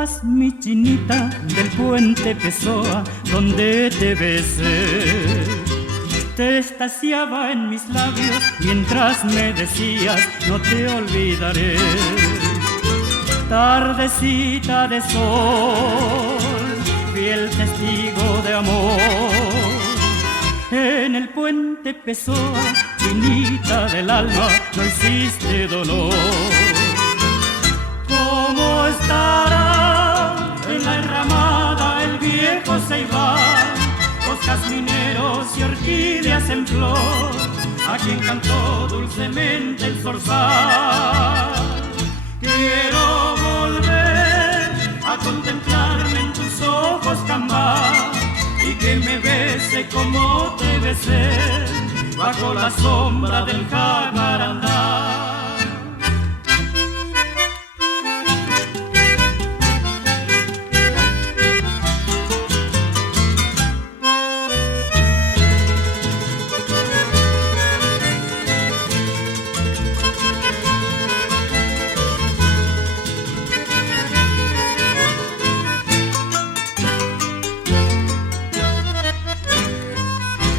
acuerdas, mi chinita, del puente Pessoa donde te besé? Te extasiaba en mis labios mientras me decías no te olvidaré. Tardecita de sol, fiel testigo de amor, en el puente Pessoa, chinita del alma, no hiciste dolor. ¿Cómo estará en la enramada el viejo ceibal, los jazmineros y orquídeas en flor, a quien cantó dulcemente el zorzal? Quiero volver a contemplarme en tus ojos, cambá, y que me bese como te besé, bajo la sombra del jacarandá.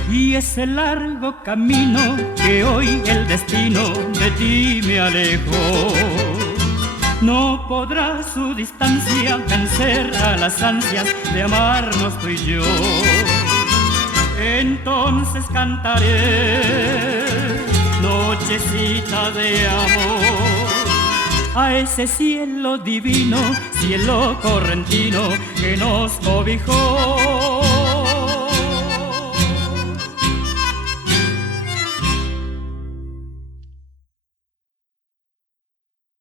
Y ese largo camino que hoy el destino de ti me alejó, no podrá su distancia vencer a las ansias de amarnos tú y yo. Entonces cantaré nochecita de amor a ese cielo divino, cielo correntino que nos cobijó.